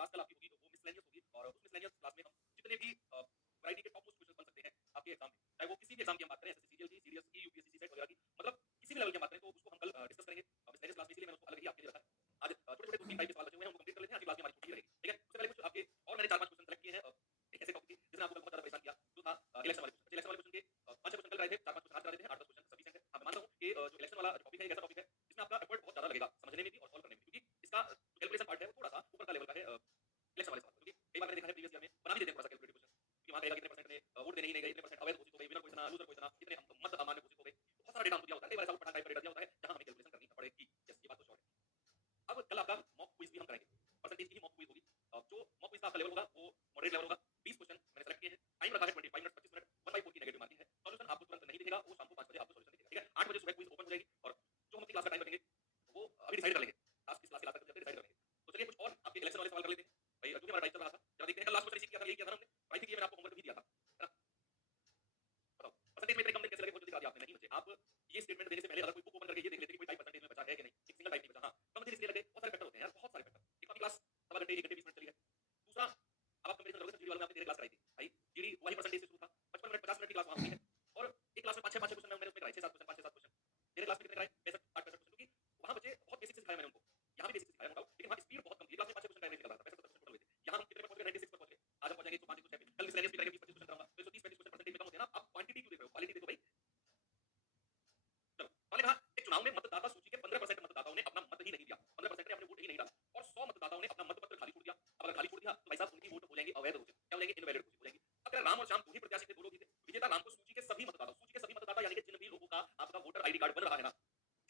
Class कल आपकी होगी वो मिसलेनियस होगी और उस मिसलेनियस क्लास में हम जितने भी वैरायटी के टॉप मोस्ट क्वेश्चन बन सकते हैं आपके एग्जाम में, चाहे वो किसी भी एग्जाम की हम बात करें, एसएससी सीजीएल की, सीडीएस की, यूपीएससी सेट वगैरह की, मतलब किसी भी लेवल की हम बात करें तो उसको हम कल डिस्कस करेंगे मिसलेनियस क्लास में, इसलिए मैंने उसको अलग ही आपके लिए रखा है। आज छोटे-छोटे 2-3 टाइप के सवाल बचे हुए हैं, उनको कंप्लीट कर लेते हैं, अगली क्लास में हमारी छुट्टी रहेगी, ठीक है? उससे पहले कुछ आपके और मैंने 4-5 क्वेश्चन सेलेक्ट किए हैं एक ऐसे टॉपिक के जिसने आपको बहुत ज़्यादा परेशान किया, जो था इलेक्शन वाले क्वेश्चन। इलेक्शन वाले क्वेश्चन के 5-6 क्वेश्चन कल कराए थे, 4-5 क्वेश्चन आज करा देते हैं, 8-10 क्वेश्चन सफिशिएंट है। हाँ, मैं मानता हूँ कि जो इलेक्शन वाला टॉपिक है एक ऐसा टॉपिक है जिसमें आपका एफर्ट बहुत ज़्यादा लगेगा समझने में भी और सॉल्व करने में भी, क्योंकि इसका जो कैलकुलेशन पार्ट है वो थोड़ा-सा ऊपर का लेवल का है इलेक्शन वाले सवाल, क्योंकि कई बार मैंने देखा है प्रीवियस ईयर में बना भी देते हैं थोड़ा सा कैलकुलेटेड क्वेश्चन, क्योंकि वहाँ कहेगा कितने परसेंट ने वोट देने ही नहीं गए, इतने परसेंट अवैध घोषित हो गए, विनर को इतना, लूजर को इतना, इतने मत अमान्य घोषित हो गए, बहुत सारा डेटा हमको दिया होता है, कई बार ऐसा उटपटांग टाइप का डेटा दिया होता है जहाँ हमें कैलकुलेशन करनी पड़ेगी। यस, ये बात तो श्योर है। अब कल आपका मॉक क्विज भी हम कराएंगे, परसेंटेज की ही मॉक क्विज होगी। जो मॉक क्विज का आपका लेवल होगा वो मॉडरेट लेवल होगा। 20 क्वेश्चन मैंने सेलेक्ट किए हैं, टाइम रखा है 25 मिनट, 25 मिनट, 1/4 की नेगेटिव मार्किंग है। सॉल्यूशन आपको तुरंत नहीं दिखेगा, वो शाम को 5 बजे आपको सॉल्यूशन दिखेगा, ठीक है? 8 बजे सुबह क्विज ओपन हो जाएगी और जो हम अपनी क्लास का टाइम रखेंगे वो अभी डिसाइड कर लेंगे, लास्ट इस क्लास के लास्ट तक डिसाइड कर लेंगे। तो चलिए कुछ और आपके इलेक्शन वाले सवाल कर लेते हैं भाई, क्योंकि हमारा टाइम चल रहा था। जरा देखते हैं, कल लास्ट क्वेश्चन इसी किया था, यही किया था ना हमने, आई थिंक ये मैंने आपको होमवर्क भी दिया था, है ना? बताओ परसेंटेज में इतने कम दिन कैसे लगे, वो जो दिखा दिया आपने, नहीं बचे। आप ये स्टेटमेंट देने से पहले अगर कोई बुक ओपन करके ये देख लेते कि कोई टाइप परसेंटेज में बचा है कि नहीं, एक सिंगल टाइप नहीं बचा। हाँ, कम दिन इसलिए लगे, बहुत सारे फैक्टर होते हैं यार, बहुत सारे फैक्टर। एक तो आपकी क्लास सवा घंटे 1 घंटे 20 मिनट चली है। दूसरा, अब आप कंपैरिजन करोगे, जीडी वाले में आपने तेरे क्लास कराई थी भाई, जीडी वही परसेंटेज से शुरू था, 55 मिनट 50 मिनट की क्लास वहां होती है और एक क्लास में 5-6 क्वेश्चन मैंने उसमें कराए, 6-7 क्वेश्चन, 5-6-7 क्वेश्चन। तेरे क्लास में कितने कराए? 65 68 क्वेश्चन, क्योंकि वहां बच्चे बहुत बेसिक से सिखाया मैंने उनको, यहाँ भी बेसिक से सिखाया नो डाउट, लेकिन वहां स्पीड बहुत कम थी, क्लास में 5-6 क्वेश्चन का एवरेज निकल रहा था, 65 क्वेश्चन टोटल हुए थे। यहाँ हम कितने पे पहुंच गए? 96 पे पहुंच गए। आज हम पहुंच जाएंगे 105 106 पे। कल मिसलेनियस भी करेंगे, 20-25 क्वेश्चन कराऊंगा, तो 130-35 क्वेश्चन परसेंटेज में कम होते हैं ना। आप क्वांटिटी क्यों देख रहे हो, क्वालिटी देखो भाई। चलो, मैंने कहा एक चुनाव में मतदाता सूची के 15% मतदाताओं ने अपना मत ही नहीं दिया, 15% ने अपने वोट ही नहीं डाला और 100 मतदाताओं ने अपना मतपत्र खाली छोड़ दिया। अब अगर खाली छोड़ दिया तो भाई साहब उनकी वोट हो जाएंगी अवैध घोषित, क्या हो जाएंगी? इनवैलिड घोषित हो जाएंगी। अगर राम और श्याम दो ही प्रत्याशी थे, दो लोग ही थे, विजेता राम को सूची के सभी मतदाता यानी कि जिन भी लोगों का आपका वोटर आईडी कार्ड बन रहा है ना,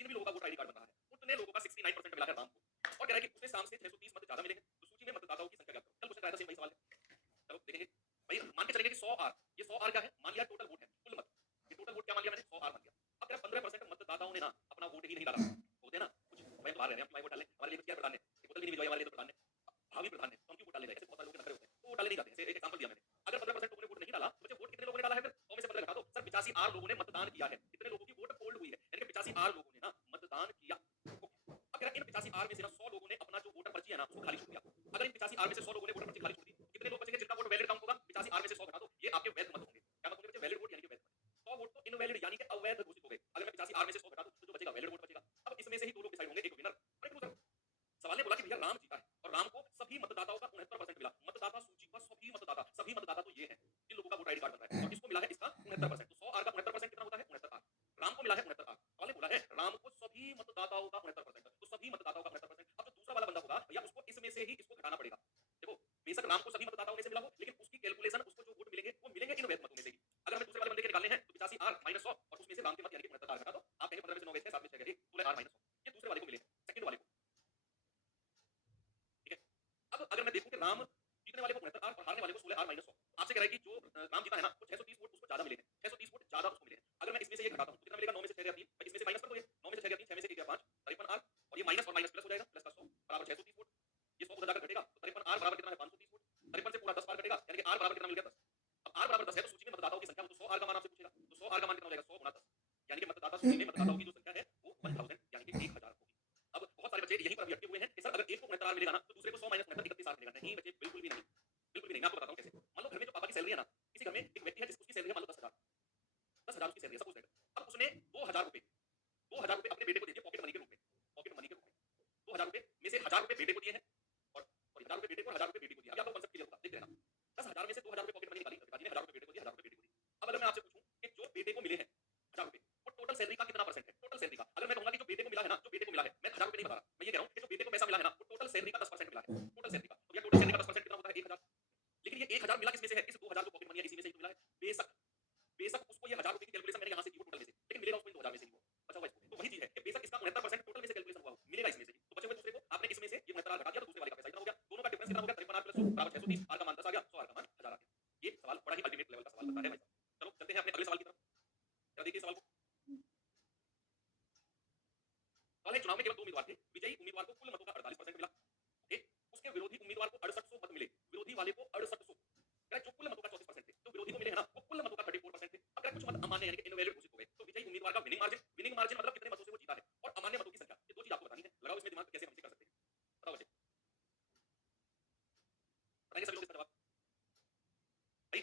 जिन भी लोगों का वोटर आईडी कार्ड बन रहा है, उतने लोगों का 69% मिला है राम को, और कह रहा है कि उसे शाम से 630 मत ज्यादा मिलेंगे। तो सूची में मतदाताओं की संख्या क्या करो? कल क्वेश्चन आया था, सेम वही सवाल है। चलो देखेंगे भाई, मान के चलेंगे कि 100 आर, ये 100 आर क्या है? मान लिया टोटल वोट है, कुल मत, ये टोटल वोट क्या मान लिया मैंने? 100 आर मान लिया। अब कह रहा 15% मतदाताओं ने ना अपना वोट ही नहीं डाला, होते हैं ना कुछ भाई, तो बाहर रह रहे हैं, हम क्यों वोट डालें, हमारे लिए तो क्या प्रधान है, एक बोतल भी नहीं भिजवाई हमारे लिए तो प्रधान ने, भावी प्रधान ने, तो हम क्यों वोट डालने जाए? ऐसे बहुत सारे लोग के नखरे होते हैं, तो वोट डालने नहीं जाते हैं। एक एग्जांपल दिया मैंने, अगर 15% लोगों ने वोट नहीं डाला तो बच्चे वोट कितने लोगों ने डाला है? फिर 100 में से 15 घटा दो सर, 85 आर लोगों ने मतदान किया है। कितने लोगों की वोट पोल्ड हुई है, यानी कि 85 आर लोगों ने ना मतदान किया। अब कह रहा इन 85 आर में से ना 100 लोगों ने अपना जो वोटर पर्ची है ना उसको खाली छोड़ दिया। अगर इन 85 आर में से 100 लोगों ने वोटर पर्ची खाली छोड़ दी, तो कितने लोग बचेंगे जिनका वोट वैलिड काउंट होगा? 85 आर में से 100 घटा दो, ये आपके वैध मत होंगे। क्या मत होंगे बच्चे? वैलिड वोट यानी कि वैध मत। 100 वोट तो इनवैलिड यानी कि अवैध घोषित हो गए। अगर मैं 85 आर में से 100 घटा दूं तो जो बचेगा वैलिड वोट बचेगा। अब इसमें से ही दो लोग डिसाइड होंगे, एक विनर और एक लूजर। सवाल ने बोला कि भैया राम जीता है और राम को सभी मतदाताओं का 69% मिला। मतदाता सूची का सभी मतदाता तो ये है जिन लोगों का वोटर आईडी कार्ड बन रहा है, और इसको मिला है इसका 69%। तो 100 आर का 69% कितना होता है? 69 आर। राम को मिला है 69 आर। सवाल ने बोला है राम को सभी मतदाताओं का 69%, तो सभी मतदाताओं का 69%। अब जो दूसरा वाला बंदा होगा भैया, उसको इसमें से ही इसको घटाना पड़ेगा। देखो, बेशक राम को सभी मतदाताओं में से मिला हो, लेकिन उसकी कैलकुलेशन, उसको जो वोट मिलेंगे वो मिलेंगे इन वैध मतों में से ही। अगर हमें दूसरे वाले बंदे के निकालने हैं तो 85 आर माइनस 100 और उसमें से राम के मत यानी कि 69 आर घटा दो। आप कहेंगे 15 में से 9 गए थे, 7 में से 6 गए थे, 16 आर माइनस 100, ये दूसरे वाले को मिलेगा, सेकंड वाले को, ठीक है? अब अगर मैं देखूं कि राम जीतने वाले को 69 आर और हारने वाले को 16 आर माइनस 100, आपसे कह रहा है कि जो राम जीता है ना वो 630 वोट उसको ज्यादा मिले हैं, 630 वोट ज्यादा उसको मिले हैं। अगर मैं इसमें से ये घटाता हूं तो कितना मिलेगा? 9 में से 6 गया 3, इसमें से माइनस कर दो, ये 9 में से 6 गया 3, 6 में से 1 गया 5, 53 आर, और ये माइनस और माइनस प्लस हो जाएगा, प्लस का 100 बराबर 630 वोट। ये 100 उधर जाकर घटेगा तो 53 आर बराबर कितना है? 530 वोट। 53 से पूरा 10 बार घटेगा, यानी कि आर बराबर कितना मिल गया? 10। अब आर बराबर 10 है तो सूची में मतदाताओं की संख्या, वो तो 100 आर का मान आपसे पूछेगा, तो 100 आर का मान कितना हो जाएगा? 100 गुना 10, यानी कि मतदाता सूची में मतदाताओं की जो संख्या है वो 1000 यानी कि 1000 होगी। अब बहुत सारे बच्चे यहीं पर अभी अटके हुए हैं कि सर अगर एक को 69 आर मिलेगा ना तो दूसरे को 100 माइनस 69 31 आर मिलेगा। नहीं बच्चे, बिल्कुल भी नहीं, बिल्कुल भी नहीं। मैं आपको बताता हूं कैसे। मान लो घर में जो पापा की सैलरी है ना, किसी घर में एक व्यक्ति है जिसकी सैलरी है मान लो 10,000, 10,000 उसकी सैलरी है, सपोज दैट। अब उसने 2,000 रुपए, 2,000 रुपए अपने बेटे को दे दिए पॉकेट मनी के रूप में, पॉकेट मनी के रूप में। 2,000 रुपए में से 1,000 रुपए बेटे को दिए हैं और 1,000 रुपए बेटे को और 1,000 रुपए बेटी को दिए। अभी आपको कॉन्सेप्ट क्लियर होगा, देख लेना। 10,000 में से 2,000 रुपए पॉकेट मनी निकाली, पिताजी ने 1,000 रुपए बेटे को दिए, 1,000 रुपए बेटी को दिए। अब अगर मैं आपसे पूछूं कि जो बेटे को मिले हैं 1,000 रुपए, वो टोटल सैलरी का कितना परसेंट है? टोटल सैलरी का अगर मैं कहूंगा कि जो बेटे को मिला है ना, जो बेटे को मिला है, मैं 1,000 रुपए नहीं बता रहा, मैं ये कह रहा हूं कि जो बेटे को पैसा मिला है ना वो टोटल सैलरी का 10% मिला है, टोटल सैलरी का। तो ये टोटल सैलरी का 10% कितना होता है? 1,000। लेकिन ये 1,000 मिला किसमें से है? इस 2,000 जो पॉकेट मनी है इसी में से ही तो मिला है। बेशक बेशक उसको ये 1,000 रुपए की कैलकुलेशन मैंने यहां से की वो टोटल में से, लेकिन मिलेगा उसको इन 2,000 में से ही वो बचा हुआ इसको। तो वही चीज है कि बेशक इसका 69% टोटल में से कैलकुलेशन हुआ मिलेगा इसमें से ही, तो बचे हुए दूसरे को आपने इसमें से ये 69 घटा दिया तो दूसरे वाले का पैसा इतना हो गया। दोनों का डिफरेंस कितना हो गया? 53 आर प्लस 100 बराबर 630। आर का मान 10 आ गया, 100 आर का मान 1000 आ गया। ये सवाल बड़ा ही अल्टीमेट लेवल का सवाल बनता है भाई साहब। चलो चलते हैं अपने अगले सवाल की तरफ। जरा देखिए सवाल को। सवाल है चुनाव में केवल 2 उम्मीदवार थे, विजयी उम्मीदवार को कुल मतों का 48% मिला, ओके? उसके विरोधी उम्मीदवार को 6800 मत मिले, विरोधी वाले को 6800। जो कुल मतों का 34% थे, जो विरोधी को मिले हैं ना वो कुल मतों का 34% थे। अब कुछ मत अमान्य यानी कि इनवैलिड घोषित हो गए, तो विजयी उम्मीदवार का विनिंग मार्जिन मतलब कितने मतों से वो जीता है, और अमान्य मतों की संख्या, ये दो चीज आपको बतानी है। लगाओ इसमें दिमाग, कैसे हम इसे कर सकते हैं, बताओ बच्चे।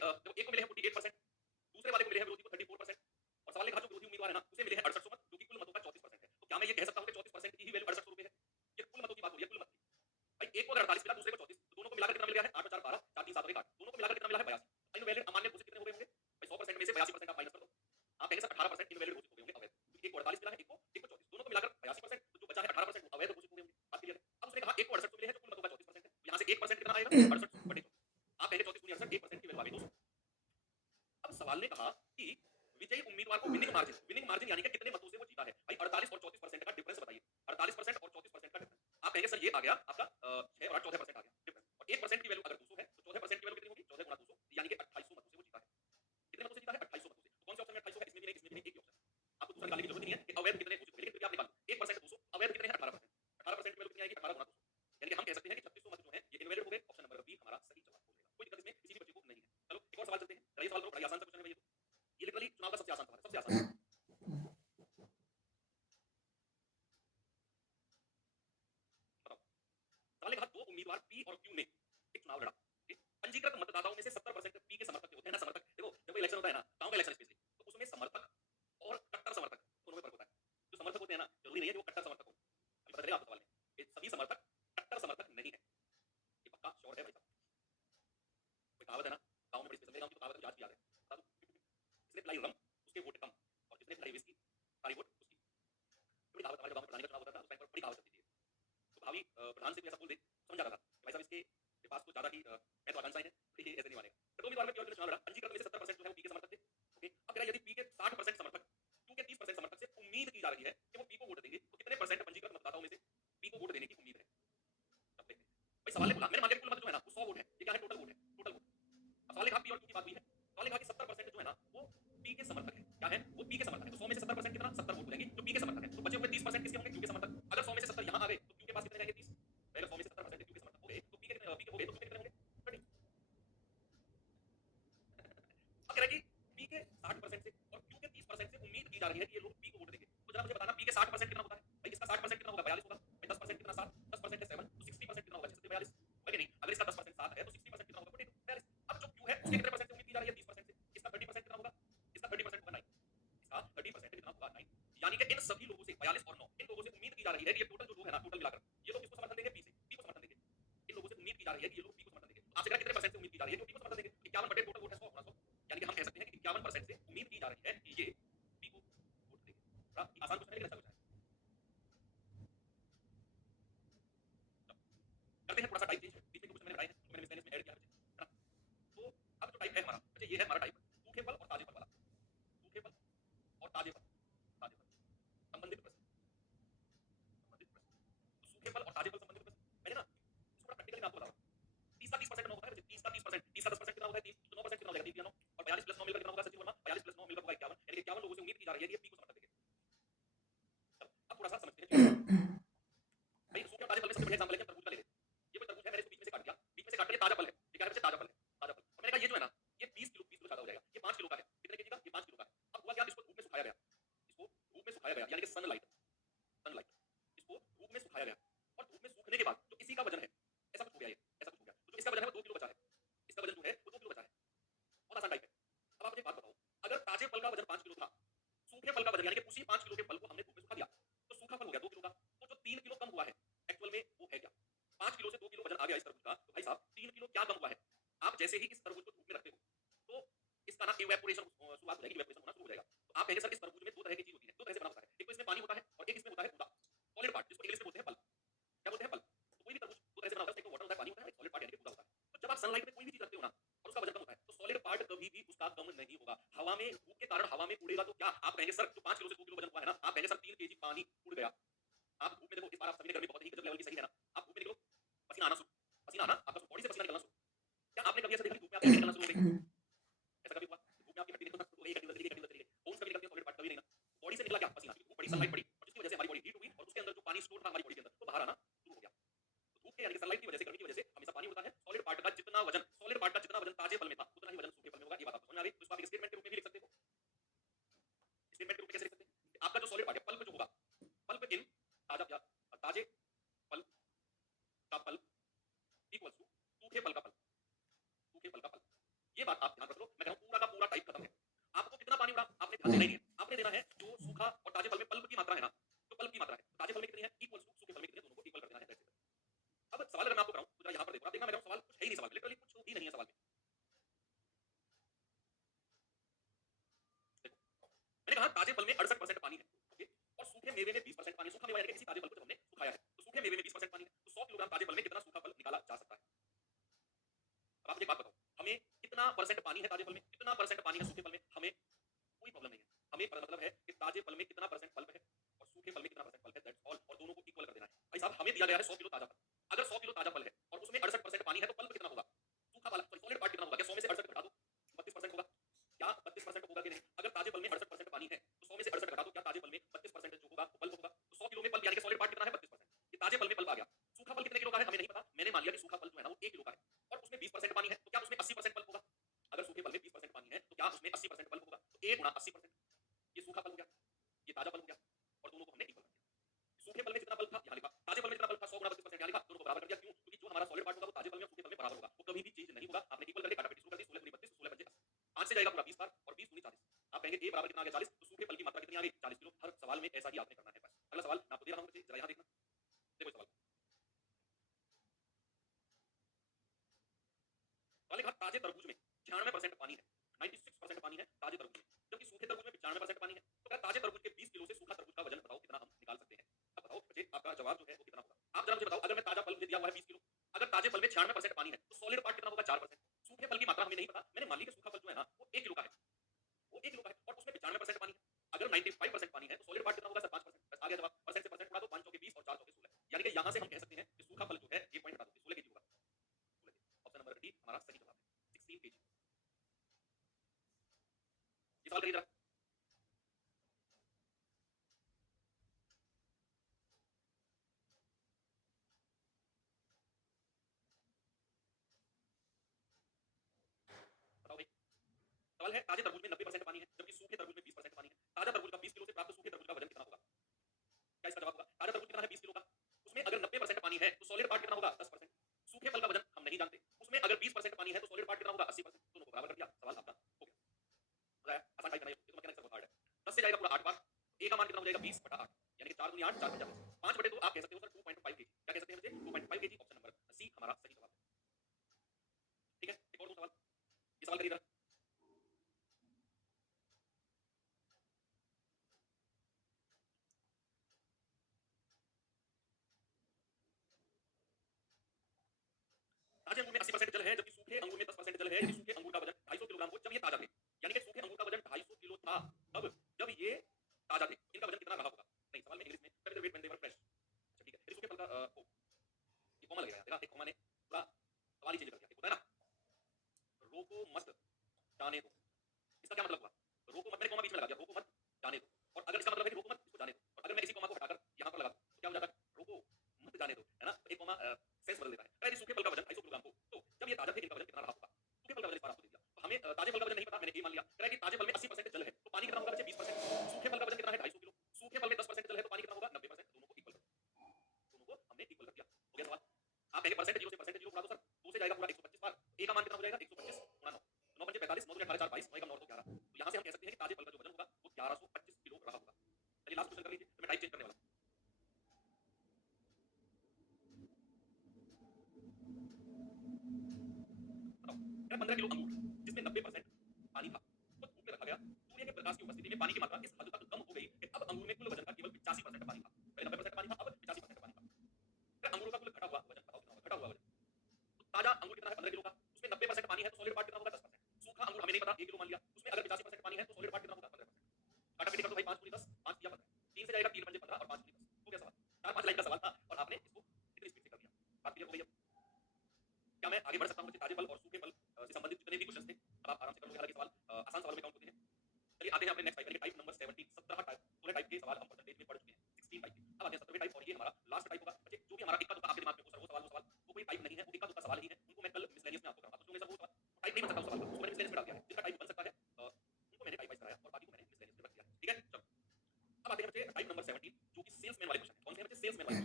देखो एक को मिले हैं 48%, दूसरे वाले को मिले हैं विरोधी को 34%, और सवाल ने कहा जो विरोधी उम्मीदवार है ना उसे मिले हैं 6800 मत, जो कि कुल मतों का 34% है। तो क्या मैं ये कह सकता हूं कि 34% की ही वैल्यू 6800 रुपए है? ये कुल मतों की बात हो रही है, कुल मत की। भाई एक को अगर 48 मिला, दूसरे को 34, तो दोनों को मिलाकर कितना मिल गया है? 8 और 4 12, 4 3 7 और 1 8, दोनों को मिलाकर कितना मिला है? 82। इनवैलिड अमान्य घोषित कितने हो गए होंगे? भाई 100% में से 82% आप माइनस कर दो। आप कहेंगे सर 18% इनवैलिड घोषित हो गए होंगे, अवैध, क्योंकि एक को 48 मिला है, एक को 34, दोनों को मिलाकर 82%, तो जो बचा है 18% वो अवैध घोषित हो गए होंगे। बात क्लियर है? अब उसने कहा एक को 68 मिले हैं जो कुल मतों का 34% है, तो यहां से 1% कितना आएगा? 68 बटे 24। आप कहेंगे 34 गुनी 68, 1% की वैल्यू आ गई 200। अब सवाल ने कहा कि विजयी उम्मीदवार को विनिंग मार्जिन यानी कि कितने मतों से वो जीता है। भाई 48 और 34% का डिफरेंस बताइए। 48% और 34% का डिफरेंस। आप कहेंगे सर ये आ गया आपका 6 और 8 14% आ गया डिफरेंस। और 1% की वैल्यू अगर 200 है तो 14% की वैल्यू कितनी होगी? 14 गुना 200 यानी कि 2800 मतों से वो जीता है। कितने मतों से जीता है? 2800 मतों से। तो कौन से ऑप्शन में 2800 है? इसमें भी नहीं, इसमें भी नहीं, एक ही ऑप्शन है। आपको दूसरा निकालने की जरूरत नहीं है कि अवैध कितने घोषित हुए, लेकिन फिर भी आप निकाल लो। 1% 200, अवैध कितने हैं? 18%। 18% की वैल्यू कितनी आएगी? 18 गुना 200। यानी कि हम कह सकते हैं कि 3600 मत जो है ये इनवैलिड हो गए। ऑप्शन नंबर बी हमारा सही जवाब हो जाएगा। कोई दिक्कत इसमें किसी भी बच्चे को नहीं है। चलो एक और सवाल चलते हैं। ये सवाल करो, बड़ा आसान सा क्वेश्चन है भैया। ये लिटरली चुनाव का सबसे आसान सवाल है, सबसे आसान। बताओ। सवाल ने कहा दो उम्मीदवार पी और क्यू ने एक चुनाव लड़ा। ठीक? पंजीकृत मतदाताओं में से 70% पी के समर्थक होते हैं ना। समर्थक देखो जब कोई इलेक्शन होता है ना, गांव का इलेक्शन स्पेशली, तो उसमें समर्थक और कट्टर समर्थक दोनों में फर्क होता है। जो समर्थक होते हैं ना, जरूरी नहीं है कि वो कट्टर समर्थक हो। अभी पता चलेगा आपको सवाल में, ये सभी समर्थक कट्टर समर्थक नहीं है। ये पक्का श्योर है भाई साहब? कोई कहावत है ना गांव में, बड़ी स्पेशल गांव की, तो कहावत मुझे आज भी याद है, बता दूं? जिसने पिलाई रम उसके वोट कम, और जिसने पिलाई विस्की सारी वोट उसकी। बड़ी कहावत, हमारे गांव में प्रधानी का चुनाव होता था उस टाइम पर बड़ी कहावत चलती थी। तो भावी प्रधान से भी ऐसा बोल दे, समझ आ रहा था कि भाई साहब इसके के पास तो ज्यादा ही मैं तो आकांक्षाएं हैं, तो ये ऐसे नहीं मानेगा। तो दो उम्मीदवार में केवल चुनाव लड़ा, पंजीकृत में से 70% जो है वो पी के समर्थक थे। ओके, अब कह रहा है यदि पी के 60% समर्थक क्यू के 30% समर्थक से उम्मीद की जा रही है कि वो पी को वोट देंगे, तो कितने परसेंट पंजीकृत मतदाताओं में से पी को वोट देने की उम्मीद है? अब देखते हैं। भाई सवाल ने बोला, मैंने मान लिया कुल मत जो है ना वो 100 वोट है। ये क्या है? टोटल वोट है, टोटल वोट। अब सवाल ने कहा पी और क्यू की बात हुई है। सवाल ने कहा कि 70% जो है ना वो पी के समर्थक है। क्या है? वो पी के समर्थक है। तो 100 में से 70% कितना? 70 वोट हो जाएंगे जो पी के समर्थक है। तो बचे हुए 30% किसके होंगे? क्यू के समर्थक। अगर 100 में से 70 यहां आ गए तो क्यू के पास कितने रहेंगे? 30। अगर 100 में से 70% क्यू के समर्थक हो गए तो पी के कितने हो गए? तो क्यू के कितने होंगे? 30। अब कह रहा है कि पी के 60% से और क्यू के 30% से उम्मीद की जा रही है कि ये लोग पी को वोट देंगे। तो जरा मुझे बताना पी के 60% कितना होता है? भाई इसका 60% कितना होगा? 42 होगा। भाई 10% कितना? 7। 10% है 7, तो 60% कितना होगा? 42 होगा कि नहीं? अगर इसका 10% 7 है तो 60% कितना होगा? 42। अब जो क्यू है उसके कितने परसेंट से उम्मीद की जा रही है? 30% से। इसका 30% कितना होगा? इसका 30% होगा 9। इसका 30% कितना होगा? 9। यानी कि इन सभी लोगों से 42 और 9 इन लोगों से उम्मीद की जा रही है कि ये टोटल जो लोग है ना, टोटल मिलाकर ये लोग किसको समर्थन देंगे? पी से। पी को समर्थन देंगे। इन लोगों से उम्मीद की जा रही है कि ये लोग पी को समर्थन देंगे। तो आपसे कितने परसेंट से उम्मीद की जा रही है कि पी को समर्थन देंगे? 51 बटे टोटल वोट है 100 गुना 100, यानी कि हम कह सकते हैं कि 51% से उम्मीद की जा रही है कि ये पी को वोट देंगे। बड़ा आसान क्वेश्चन है लेकिन अच्छा क्वेश्चन है। करते हैं थोड़ा सा टाइप चेंज। बीच में कुछ मैंने बताए हैं जो मैंने मिसलेनियस में ऐड किया है, है ना? तो अब जो टाइप है हमारा, अच्छा ये है हमारा टाइप सूखे फल और ताजे फल वाला। सूखे फल और ताजे फल, ताजे फल संबंधित प्रश्न, संबंधित प्रश्न। तो सूखे फल और ताजे फल संबंधित प्रश्न, मैंने ना इसको बड़ा प्रैक्टिकली मैं आपको बता रहा हूँ। 30 का 30% कितना होता है? 30 का 30%, 30 का 10% कितना होता है? 30, तो 9% कितना हो जाएगा? 30 या 9, और 42 प्लस 9 मिलकर कितना होगा सचिन वर्मा? 42 प्लस 9 मिलकर होगा 51, यानी कि 51 लोगों से उम्मीद की जा रही है कि ये पी को समर्थन देंगे। चलो अब थोड़ा सा समझते हैं चीज़ों को। भाई सूखे और ताजे फल में सबसे बढ़िया एग्जांपल है कि तरबूज का ले लेते हैं। ये कोई तरबूज है, मैंने इसको बीच में से काट दिया, बीच में से काट कर ये ताजा फल है। ये क्या है बच्चे? ताजा फल है, ताजा फल। और मैंने कहा ये जो है ना ये 20 किलो ज्यादा हो जाएगा। ये 5 किलो का है। कितने केजी का? ये 5 किलो का है। अब हुआ क्या? इसको धूप में सुखाया गया, इसको धूप में सुखाया गया, यानी कि सनलाइट, सनलाइट, इसको धूप में सुखाया गया। और धूप में सूखने के बाद जो इसी का वजन है, ऐसा कुछ हो गया, ये ऐसा कुछ हो गया, तो जो इसका वजन है वो 2 किलो बचा है। इसका वजन जो है वो 2 किलो बचा है। बहुत आसान टाइप है। अब आप मुझे एक बात बताओ, अगर ताजे फल का वजन 5 किलो था, सूखे फल का वजन यानी कि उसी 5 किलो के फल को हमने धूप में सुखा दिया, तो सूखा फल हो गया 2 किलो का। तो जो 3 किलो कम हुआ है एक्चुअल में वो है क्या? 5 किलो से 2 किलो वजन आ गया इस तरबूज का, तो भाई साहब 3 किलो क्या कम हुआ है? आप जैसे ही इस तरबूज को धूप में रखते हो तो इसका ना इवेपोरेशन शुरुआत हो जाएगी, इवेपोरेशन होना शुरू हो जाएगा। तो आप कहेंगे सर इस तरबूज में दो तरह की चीज होती है, दो तरह से बना होता है, एक तो इसमें पानी होता है और एक इसमें होता है गूदा, सॉलिड पार्ट, जिसको इंग्लिश में बोलते हैं पल्प। क्या बोलते हैं? पल्प। तो कोई भी तरबूज दो तरह से बना होता है, एक तो वाटर होता है, पानी होता है, एक सॉलिड पार्ट यानी कि गूदा होता है। तो जब आप सनलाइट में कोई भी चीज रखते हो ना और उसका वजन कम होता है तो सॉलिड पार्ट कभी भी उसका कम नहीं होगा। हवा में, धूप के कारण हवा में उड़ेगा तो क्या आप कहेंगे सर जो 5 किलो से 2 किलो वजन हुआ है ना, आप कहेंगे सर 3 केजी पानी उड़ गया। आप धूप में देखो, इस बार आप सभी ने गर्मी बहुत ही गजब लेवल की सही है ना, आप धूप में निकलो, पसीना आना शुरू, पसीना आना, आपका बॉडी से पसीना निकलना शुरू। क्या आपने कभी ऐसा देखा कि धूप में आपकी हड्डी निकलना शुरू हो गई? ऐसा कभी हुआ? धूप में आपकी हड्डी निकलना शुरू हो गई, हड्डी उधर चली गई, हड्डी उधर चली गई, बोन्स कभी निकलती है, सॉलिड पार्ट कभी नहीं ना। बॉडी से निकला क्या? पसीना, क्योंकि धूप पड़ी, सनलाइट पड़ी और जिसकी वजह से हमारी बॉडी हीट हुई और उसके अंदर जो पानी स्टोर था हमारी बॉडी के अंदर वो बाहर आना शुरू हो गया। तो धूप के यानी कि सनलाइट की वजह से, गर्मी की वजह से हमेशा पानी होता है। सॉलिड पार्ट का जितना वजन, सॉलिड पार्ट का जितना वजन ताजे फल में था उतना ही वजन सूखे फल में होगा। ये बात आपको समझ में आ गई? तो इसको आप एक स्टेटमेंट के रूप में भी लिख सकते हो। स्टेटमेंट के रूप में कैसे लिख सकते हैं कि आपका जो सॉलिड पार्ट है, पल्प जो होगा, पल्प इन ताजा या ताजे फल का पल्प इक्वल्स टू सूखे फल का पल्प, सूखे फल का पल्प। ये बात आप ध्यान रख लो। मैं कह रहा हूँ पूरा का पूरा टाइप खत्म है। आपको कितना पानी उड़ा आपने ध्यान देना ही नहीं है। आपने देना है जो सूखा और ताजे फल में पल्प की मात्रा है ना, जो पल्प की मात्रा है, ताजे फल में कितनी है इक्वल टू सूखे फल में कितनी है, दोनों को इक्वल कर देना है। That's it. अब सवाल अगर मैं आपको कराऊं तो जरा यहाँ पर देखो, आप देखना मैं कह रहा हूं सवाल कुछ है ही नहीं, सवाल लिटरली कुछ भी नहीं है सवाल में। देखो मैंने कहा ताजे फल में 68% पानी है, ओके, और सूखे मेवे में 20% पानी है। सूखा मेवा यानी कि किसी ताजे फल को जब हमने सुखाया है, तो सूखे मेवे में 20% पानी है, तो 100 किलोग्राम ताजे फल में कितना सूखा फल निकाला जा सकता है। अब आप मुझे एक बात बताओ, हमें कितना परसेंट पानी है ताजे फल में, कितना परसेंट पानी है सूखे फल में, हमें कोई प्रॉब्लम नहीं है। हमें मतलब है कि ताजे फल में कितना परसेंट पल्प है और सूखे फल में कितना परसेंट पल्प है, दैट्स ऑल, और दोनों को इक्वल कर देना है। भाई साहब हमें दिया गया है 100 किलो ताजा फल, अगर 100 किलो ताजा फल है और उसमें 68% पानी है तो पल्प कितना होगा, सूखा वाला सॉरी सॉलिड पार्ट कितना होगा, क्या 100 में से 68 घटा दो 32% होगा, क्या 32% होगा कि नहीं। अगर ताजे फल में 68% पानी है तो 100 में से 68 घटा दो, क्या ताजे फल में 32% जो होगा वो पल्प होगा। तो 100 किलो में पल्प यानी कि सॉलिड पार्ट कितना है 32%, ये ताजे फल में पल्प आ गया। सूखा फल कितने किलो का है हमें नहीं पता, मैंने मान लिया कि सूखा फल जो है ना वो 1 किलो का है और उसमें 20% पानी है, तो क्या उसमें 80% पल्प होगा। अगर सूखे फल में 20% पानी है तो क्या उसमें 80% पल्प होगा, तो 1 गुणा 80%, ये सूखा फल हो गया, ये ताजा फल हो गया, और दोनों को हमने इक्वल कर दिया। सूखे फल में जितना फल था यहाँ लिखा, ताजे फल में जितना फल था 100 गुणा 32% यहाँ लिखा, दोनों को बराबर कर दिया। क्यों? क्योंकि जो हमारा सॉलिड पार्ट होगा वो ताजे फल में और सूखे फल में बराबर होगा, वो कभी भी चीज नहीं होगा। आपने इक्वल करके काटापीटी शुरू कर दी, 16 दूनी 32, 16 25 5 से जाएगा पूरा 20 बार और 20 दूनी 40। आप कहेंगे ए बराबर कितना आ गया 40, तो सूखे फल की मात्रा कितनी आ गई 40 किलो। हर सवाल में ऐसा ही आपने करना है। बस अगला सवाल मैं आपको दे रहा हूँ, जरा यहाँ देखना, देखो सवाल। सवाल लिखा ताजे तरबूज में 96% पानी है, 96% पानी है ताजे तरबूज में, जबकि सूखे तरबूज में 95% पानी है। तो क्या ताजे तरबूज के 20 किलो से सूखा तरबूज का वजन बताओ कितना हम निकाल सकते हैं। अब बताओ बच्चे आपका जवाब जो है वो कितना होगा। आप जरा मुझे बताओ, अगर मैं ताजा फल मुझे दिया हुआ है 20 किलो, अगर ताजे फल में 96% पानी है तो सॉलिड पार्ट कितना होगा 4%। सूखे फल की मात्रा हमें नहीं पता, मैंने मान ली कि सूखा फल जो है ना वो 1 किलो का है, वो 1 किलो का है और उसमें 95% पानी है। अगर 95% पानी है तो सॉलिड पार्ट कितना होगा सर 5%। बस आ गया जवाब, परसेंट से परसेंट उड़ा दो, 5 चौके 20 और 4 चौके 16, यानी कि यहां से हम कह सकते हैं कि सूखा फल जो है ये पॉइंट हटा दो, 16 केजी होगा। 16 केजी, ऑप्शन नंबर डी हमारा सही जवाब है, 16 केजी। ये सवाल करिए जरा। बताओ भाई। सवाल है ताजे तरबूज में 90% पानी है जबकि सूखे तरबूज में 20% पानी है। ताजा तरबूज का 20 किलो से प्राप्त सूखे तरबूज का वजन कितना होगा। क्या इसका जवाब होगा। ताजा तरबूज कितना है 20 किलो का, उसमें अगर 90% पानी है तो सॉलिड पार्ट कितना होगा 10%। सूखे फल का वजन हम नहीं जानते, उसमें अगर 20% पानी है तो सॉलिड पार्ट कितना होगा 80%। दोनों को बराबर कर दिया, सवाल आपका हो गया। मजा आया, आसान टाइप करना, ये तो मैकेनिक्स बहुत हार्ड है। 10 से जाएगा पूरा 8 बार, ए का मान कितना हो जाएगा 20/8, यानी कि 4 दूनी 8, 4 पंजा 20, 5/2 आप कह सकते हो सर 2.5 केजी। क्या कह सकते हैं मुझे 2.5 केजी, ऑप्शन नंबर सी हमारा सही जवाब है। ठीक है, एक और दो सवाल, ये सवाल करिए जरा। ताजे अंगूर में 80% जल है जबकि सूखे अंगूर में 10% जल है, यदि सूखे अंगूर का वजन 250 किलोग्राम हो जब ये ताजा थे, यानी कि सूखे अंगूर का वजन 250 किलो था तब जब ये ताजा थे, इनका वजन कितना रहा होगा। नहीं सवाल में इंग्लिश में capital wet when they were fresh. अच्छा ठीक है, यदि सूखे फल का ये कॉमा लगेगा, देखा एक कॉमा ने पूरा सवाल ही चेंज कर दिया। एक होता है ना रोको मत जाने दो, इसका क्या मतलब हुआ। रोको मत, मैंने कॉमा बीच में लगा दिया, रोको मत जाने दो, और अगर इसका मतलब है कि रोको मत इसको जाने दो, और अगर मैं इसी कॉमा को हटाकर यहाँ पर लगा दूं तो क्या हो जाता है रोको मत जाने दो, है ना। तो एक कॉमा सेंस बदल देता है। यदि सूखे फल का वजन 250 किलोग्राम हो तो जब ये ताजा थे इनका वजन कितना रहा होगा। सूखे फल का वजन इस बार आपको दे दिया, तो हमें ताजे फल का वजन नहीं पता, मैंने ए मान लिया। कह रहा है कि ताजे फल में 80% जल है तो पानी कितना होगा बच्चे 20%। सूखे फल का वजन कितना है 250 किलो, सूखे फल में 10% जल है तो पानी कितना होगा 90%। दोनों को इक्वल कर दिया, दोनों को हमने इक्वल कर दिया, हो गया सवाल। आप कहेंगे परसेंट जीरो से परसेंट जीरो उड़ा दो सर, 2 से जाएगा पूरा 125 बार, ए का मान कितना हो जाएगा 125 गुणा 9, 9 पंजे 45, 9 दूनी 18, 4 22, 9 एकम 9 तो 11। तो यहाँ से हम कह सकते हैं कि ताजे फल का जो वजन होगा वो 1125 किलो रहा होगा। चलिए लास्ट क्वेश्चन कर लीजिए, तो मैं टाइप चेंज करने वाला हूँ। बताओ, मेरा 15 किलो अंगूर जिसमें 90% पानी था वो धूप में रखा गया, सूर्य के प्रकाश की उपस्थिति में पानी की मात्रा इस हद तक कम हो गई कि अब अंगूर में कुल वजन का केवल 85% पानी था। पहले 90% पानी था, अब 85% पानी था। फिर अंगूरों का कुल घटा हुआ वजन बताओ कितना होगा, घटा हुआ वजन। तो ताजा अंगूर कितना है 15 किलो का, उसमें 90% पानी है तो सॉलिड पार्ट कितना होगा 10%। सूखा अंगूर हमें नहीं पता 1 किलो मान लिया, उसमें अगर 85% पानी है तो सॉलिड पार्ट कितना होगा 15%। काटापीटी कर दो भाई, 5 दूनी 10, 5 दिया 15, 3 से जाएगा 3 पंजे 15 और 5 दूनी 10, हो गया सवाल। 4-5 लाइन का सवाल था और आपने इसको इतनी स्पीड से कर दिया। बात क्लियर हो गई अब। क्या मैं आगे बढ़ सकता हूँ बच्चे, ताजे फल और सूखे फल से संबंधित जितने भी क्वेश्चन थे अब आप आराम से कर लोगे, हालांकि सवाल आसान सवाल में काउंट होते हैं। चलिए आते हैं अपने नेक्स्ट टाइप, यानी टाइप नंबर 17। 17 टाइप, पूरे टाइप के सवाल हम परसेंटेज में पढ़ चुके हैं, 16 टाइप के। अब आते हैं 17वें टाइप, और ये हमारा लास्ट टाइप होगा बच्चे। जो भी हमारा इक्का दुक्का आपके दिमाग में हो सर वो सवाल वो कोई टाइप नहीं है, वो इक्का दुक्का सवाल ही है, उनको मैं कल मिसलेनियस में आपको कराऊंगा। तो जो सर वो सवाल टाइप नहीं बन सकता उस सवाल का, उसको मैंने मिसलेनियस में डाल दिया है। जिसका टाइप बन सकता है उनको मैंने टाइप वाइज कराया और बाकी को मैंने मिसलेनियस में रख दिया है। ठीक है चलो, अब आते हैं बच्चे टाइप नंबर 17 जो कि सेल्समैन वाले क्वेश्चन है। कौन से हैं बच्चे, सेल्समैन वाले,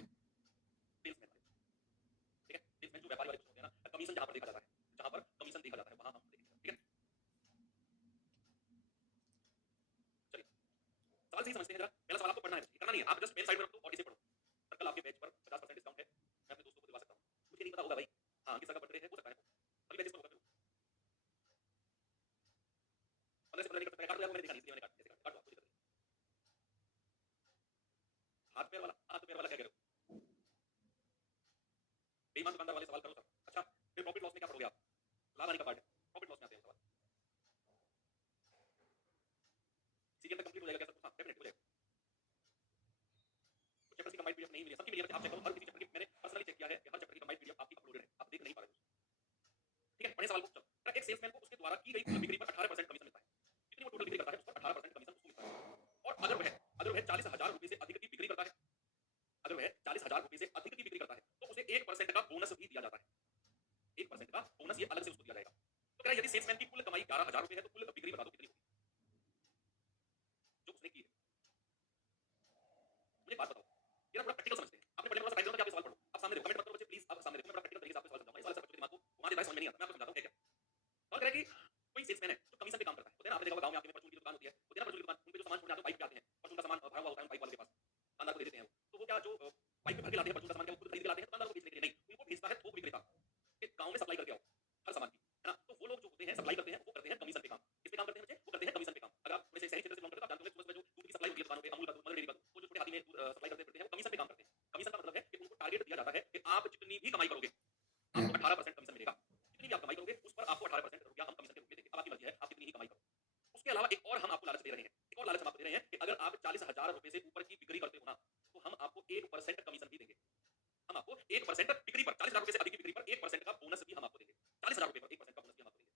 सेल्समैन वाले। ठीक है, सेल्समैन जो व्यापारी वाले क्वेश्चन होते हैं ना, कमीशन जहां पर देखा जाता है, जहां पर कमीशन देखा जाता है वहां हम देखेंगे। ठीक है, पढ़े सवाल को, चलो एक सेल्समैन को उसके द्वारा की गई कुल बिक्री पर 18% कमीशन मिलता है। जितनी वो टोटल बिक्री करता है उस पर 18% कमीशन उसको मिलता है। और अगर वह 40,000 रुपए से अधिक की बिक्री करता है, अगर वह 40,000 रुपए से अधिक की बिक्री करता है तो उसे 1% का बोनस भी दिया जाता है। 1% का बोनस ये अलग से उसको दिया जाएगा। तो कह रहा है यदि सेल्समैन की कुल कमाई 11,000 रुपए है तो कुल बिक्री बता दो कितनी होगी जो उसने की है। मुझे बात बताओ, ये ना बड़ा प्रैक्टिकल समझते हैं। आपने पढ़ने में थोड़ा सा टाइम देना कि आप ये सवाल पढ़ो। आप सामने देखो, कमेंट मत करो बच्चे प्लीज, आप सामने देखो, मैं बड़ा प्रैक्टिकल तरीके से आपको सवाल समझाऊंगा। इस वाले सर बच्चों के दिमाग को घुमा देता है, समझ में नहीं आता। मैं आपको समझाता हूं है क्या। सवाल कह रहा है कि कोई सेल्समैन है जो कमीशन पे काम करता है। होता है ना, आपने देखा होगा गांव में आपके में परचून की दुकान होती है। होती है ना परचून की दुकान, उन पे जो सामान छोड़ने आते हैं बाइक पे आते हैं। परचून का सामान भरा हुआ होता है बाइक वाले के पास, दुकानदार को दे देते हैं वो। तो वो क्या जो बाइक पे भर के लाते हैं परचून का सामान, क्या वो खुद खरीद के लाते हैं दुकानदार को बेचने के लिए? नहीं, उनको भेजता है थोक विक्रेता कि गांव में सप्लाई करके आओ हर सामान की, है ना। तो वो लोग जो होते हैं सप्लाई करते हैं, वो करते हैं कमीशन पे काम। किस पे काम करते हैं बच्चे? वो करते हैं कमीशन पे काम। अगर आप थोड़े से शहरी क्षेत्र से बिलोंग करते हो तो आप जानते होंगे सुबह सुबह जो दूध की सप्लाई होती है दुकानों पे, अमूल का दूध, मदर डेयरी का दूध, वो जो छोटे हाथी में दूध सप्लाई करते फिरते हैं, वो कमीशन पे काम करते हैं। कमीशन का मतलब है कि उनको टारगेट दिया जाता है कि आप जितनी भी कमाई करोगे आपको 18% कमीशन मिलेगा। जितनी भी आप कमाई करोगे उस पर आपको 18% रुपया हम कमीशन के रूप में देंगे। अब आपकी मर्जी है आप कितनी ही कमाई करो। उसके अलावा एक और हम आपको लालच दे रहे हैं, एक और लालच हम आपको दे रहे हैं कि अगर आप 40,000 रुपए से ऊपर की बिक्री करते हो ना तो हम आपको 1% कमीशन भी देंगे। हम आपको 1% बिक्री पर, 40,000 रुपए से अधिक की बिक्री पर 1% का बोनस भी हम आपको देंगे। 40,000 रुपए पर 1% का बोनस भी हम आपको देंगे।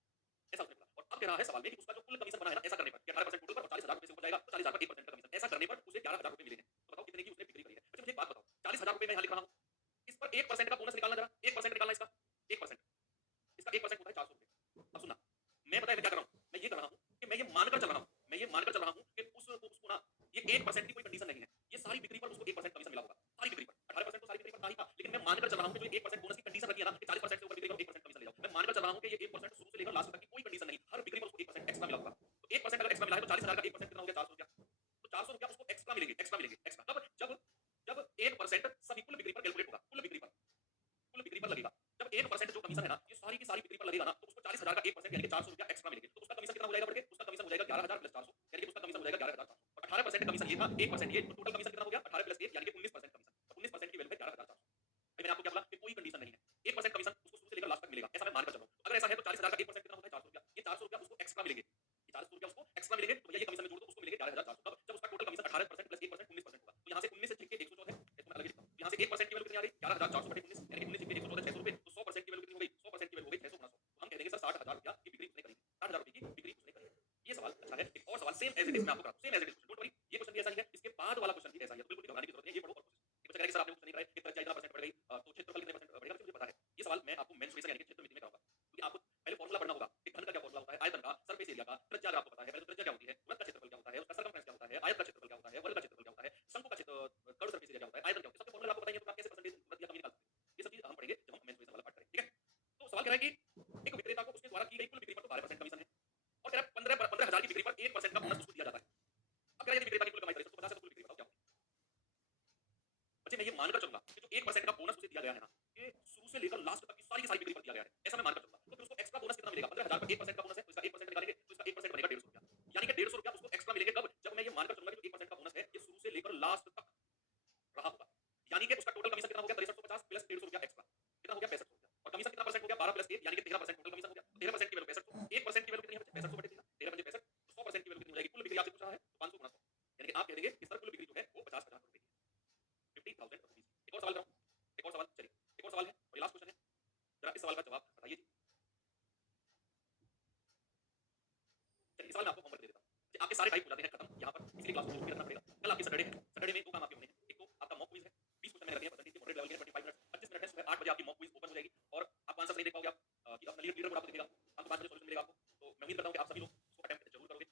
ऐसा उसने बोला। और अब कह रहा है सवाल में कि उसका जो कुल कमीशन बना है ना, ऐसा करने पर कि 18% टोटल पर और 40,000 रुपए से ऊपर जाएगा तो 40,000 पर 1% का कमीशन, ऐसा करने पर उसे 11,000 रुपए मिले हैं। तो बताओ कितने की उसने बिक्री करी है। अच्छा मुझे एक बात बताओ, 40,000 रुपए मैं यहाँ लिख रहा हूँ, इस पर 1% का बोनस निकालना, जरा 1% निकालना इसका, 1%, इसका 1% होता है 400 रुपए। अब सुनना, मैं पता है मैं क्या कर रहा हूँ, मैं ये कर रहा हूँ कि मैं ये मानकर चल रहा हूँ, मैं ये मानकर चल रहा हूँ कि उसको ना ये 1% की कोई कंडीशन नहीं है, ये सारी बिक्री पर उसको 1% कमीशन मिला होगा, सारी बिक्री पर। 18% तो सारी बिक्री पर था ही था, लेकिन मैं मानकर चल रहा हूँ कि जो 1% बोनस की कंडीशन रखी है ना कि 40% से ऊपर बिक्री करो 1% कमीशन ले जाओ, मैं मानकर चल रहा हूँ कि ये 1% शुरू से लेकर लास्ट तक की कोई कंडीशन नहीं, हर बिक्री पर उसको 1% एक्स्ट्रा मिला होगा। तो 1% अगर एक्स्ट्रा मिला है तो 40,000 का 1% कितना हो गया? 400 रुपया। तो 400 रुपया उसको एक्स्ट्रा मिलेंगे, एक्स्ट्रा मिलेंगे, एक्स्ट्रा कब? जब जब 1% सभी कुल बिक्री पर कैलकुलेट होगा, कुल बिक्री पर, कुल बिक्री पर लगेगा। जब 1% जो कमीशन है ना, ये सारी की सारी बिक्री पर लगेगा ना, तो उसको 40,000 का 1% यानी कि 400 रुपया एक्स्ट्रा मिलेंगे। तो उसका कमीशन कितना हो जाएगा बढ़ के? उसका कमीशन हो जाएगा 11,000 प्लस 400, यानी कि उसका कमीशन हो जाएगा 11,400। और 18% कमीशन ये था, 1% ये, तो टोटल कमीशन कितना हो गया? 18 प्लस 1 यानी कि 19% कमीशन। और 19% की वैल्यू है 11,400। भाई मैंने आपको क्या बोला कि कोई कंडीशन नहीं है, 1% कमीशन उसको शुरू से लेकर लास्ट तक मिलेगा, ऐसा मैं मानकर चल रहा हूं। अगर ऐसा है तो 40,000 का 1% कितना होता है? 400 रुपया। ये 400 रुपया उसको एक्स्ट्रा मिलेंगे, ये 400 रुपया उसको एक्स्ट्रा मिलेंगे। तो भैया ये कमीशन में जोड़ दो, उसको मिलेंगे 11,400। तब जब उसका टोटल कमीशन 18% प्लस 1% 19% होगा। तो यहाँ से 19 से छिपके 114 है, इसको मैं अलग लिखता हूँ। यहाँ से 1% की वैल्यू कितनी आ रही? 11,400 बटे 19 यानी कि 19 छिपके 114 600 रुपए। तो 100% की वैल्यू कितनी हो गई? 100% की वैल्यू हो गई 600 गुणा 100। तो हम कह देंगे सर 60,000 रुपया की बिक्री उसने करी, 60,000 रुपए की बिक्री उसने करी है। ये सवाल अच्छा है। एक और सवाल सेम एज इट इज मैं आपको कराता हूं, same as it is, don't worry. ये क्वेश्चन भी ऐसा ही है, इसके बाद वाला क्वेश्चन भी ऐसा ही है, तो बिल्कुल घबराने की जरूरत नहीं है। ये पढ़ो और एक बच्चा कह रहा है कि सर आपने कुछ नहीं कराया कि त्रिज्या इतना परसेंट बढ़ गई तो क्षेत्रफल कितने परसेंट बढ़ेगा? मुझे पता है। ये सवाल मैं आपको मेंसुरेशन यानी कि क्षेत्र मिति में कराऊंगा, क्योंकि आपको पहले फॉर्मूला पढ़ना होगा कि घन का क्या फॉर्मूला होता है, आयतन का, सरफेस एरिया का, त्रिज्या अगर आपको पता है, पहले तो त्रिज्या क्या होती है, वृत्त का क्षेत्रफल क्या होता है, उसका सर्कमफ्रेंस क्या होता है, आयत का क्षेत्रफल क्या होता है, वर्ग का क्षेत्रफल क्या होता है, शंकु का क्षेत्र कर्व सरफेस एरिया क्या होता है, आयतन क्या होता है, सबके फॉर्मूला आपको पता ही है, तो आप कैसे परसेंटेज वृत्त या कमी निकाल सकते हो? ये सब चीज हम पढ़ेंगे जब हम मेंसुरेशन वाला पार्ट करेंगे, ठीक है। तो सवाल कह रहा है कि एक विक्रेता को उसके द्वारा की गई कुल बिक्री पर तो 12% कमीशन है, और कह रहा है 15,000 की बिक्री पर 1% का बोनस उसको दिया जाता है। अब कह रहा है यदि विक्रेता की कुल कमाई 50 है तो कुल बिक्री बताओ क्या होगी? बच्चे मैं ये मानकर चलूंगा कि जो 1% का बोनस उसे दिया गया है ना, ये शुरू से लेकर लास्ट तक की सारी बिक्री पर दिया गया है, ऐसा मैं मानकर चलूंगा। तो फिर उसको एक्स्ट्रा बोनस कितना मिलेगा? 15,000 पर 1% का बोनस है, तो इसका 1% निकालेंगे तो इसका 1% बनेगा 150 रुपया, यानी कि 150 रुपया उसको एक्स्ट्रा मिलेंगे। कब? जब मैं ये मानकर चलूंगा कि जो 1% का बोनस है ये शुरू से लेकर लास्ट तक रहा होगा, यानी कि उसका टोटल कमीशन कितना हो गया? 6350 प्लस 150 रुपया एक्स्ट्रा, कितना हो गया? 6500 रुपया। और कमीशन कितना परसेंट हो गया? 12 प्लस 1 यानी कि 13% टोटल कमीशन हो गया। 13% की वैल्यू 6500, 1% की वैल्यू कितनी है? 6500 बटे 13, 13 पंजे 65, 100% की वैल्यू कितनी हो जाएगी? कुल बिक्री आपसे पूछ रहा है तो 500 गुणा 100, यानी कि आप कह देंगे कि सर कुल बिक्री जो है वो 50,000 रुपए की है, 50,000 रुपीज। एक और सवाल कराऊं, एक और सवाल, चलिए एक और सवाल है और ये लास्ट क्वेश्चन है, जरा इस सवाल का जवाब बताइए जी। चलिए इस सवाल में आपको होमवर्क दे देता हूं। अच्छा, आपके सारे टाइप हो जाते हैं खत्म यहाँ पर, इसलिए क्लास को भी रखना पड़ेगा। कल आपकी सैटरडे है, सैटरडे में दो काम आपके होने हैं। एक तो आपका मॉक क्विज है, 20 क्वेश्चन मैंने रखे हैं परसेंटेज के, मॉडरेट लेवल के 25 मिनट, 25 मिनट है। सुबह 8 बजे आपकी मॉक क्विज ओपन हो जाएगी और आपको आंसर नहीं देख पाओगे आप कि अपना लीडर बोर्ड आपको दिखेगा, हमको 5 बजे सॉल्यूशन मिलेगा आपको। तो मैं उम्मीद करता हूं कि आप सभी लोग उसको अटेम्प्ट जरूर करोगे।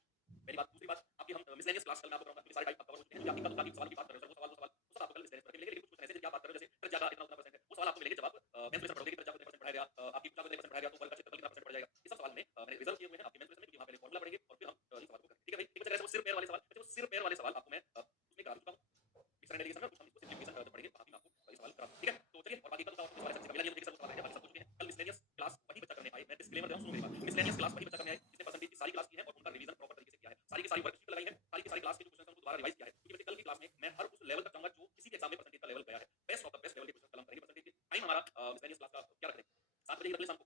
पहली बात। दूसरी बात, आपकी हम मिसलेनियस क्लास कल मैं आपको कराऊंगा, क्योंकि सारे टाइप आप कवर हो चुके हैं। जो आपकी कल बाकी सवाल की बात कर रहे हो सर, वो सवाल वो सब आपको कल मिसलेनियस में मिलेंगे, लेकिन कुछ क्वेश्चन ऐसे हैं आप बात कर रहे हो जैसे त्रिज्या का इतना उतना परसेंट है, वो सवाल आपको मिलेंगे जब आप मेंसुरेशन पढ़ोगे कि त्रिज्या को कितने परसेंट बढ़ाया गया, आपकी भुजा को कितने परसेंट बढ़ाया गया, तो वर्ग का क्षेत्रफल कितना परसेंट बढ़ जाएगा। ये सब सवाल में मैंने रिजर्व किए हुए हैं आपके मेंसुरेशन में, क्योंकि वहां पहले फॉर्मूला पढ़ेंगे और फिर हम इन सवाल को करेंगे, ठीक है भाई। एक बच्चा कह रहा है वो सिर पैर वाले सवाल, अच्छा वो सिर पैर वाले सवाल आपको मैं उसमें करा चुका हूं मिक्सर एंड एलिगेशन में, कुछ हम इसको सिंपलीफिकेशन जब पढ़ेंगे वहां भी मैं आपको ये सवाल करा दूंगा, ठीक है। तो चलिए, और बाकी कल का और सवाल है कभी नहीं, सर सवाल है बाकी सब हो चुके हैं। कल मिसलेनियस क्लास वही बच्चा करने आए, मैं डिस्क्लेमर दे रहा हूं, सुनो मेरी बात। मिसलेनियस क्लास वही बच्चा करने आए जिसने परसेंटेज की सारी क्लास की है और उनका रिवीजन प्रॉपर तरीके से किया है, सारी की सारी वर्कशीट लगाई है, सारी की सारी क्लास के जो क्वेश्चन उनको दोबारा रिवाइज किया है, क्योंकि बच्चे कल की क्लास में मैं हर उस लेवल तक जाऊंगा जो किसी के एग्जाम में परसेंटेज का लेवल गया है। Best of the best level के क्वेश्चन कल हम करेंगे परसेंटेज के। टाइम हमारा मिसलेनियस क्लास का क्या रख रहे हैं? 7 बजे ही रख ले शाम को।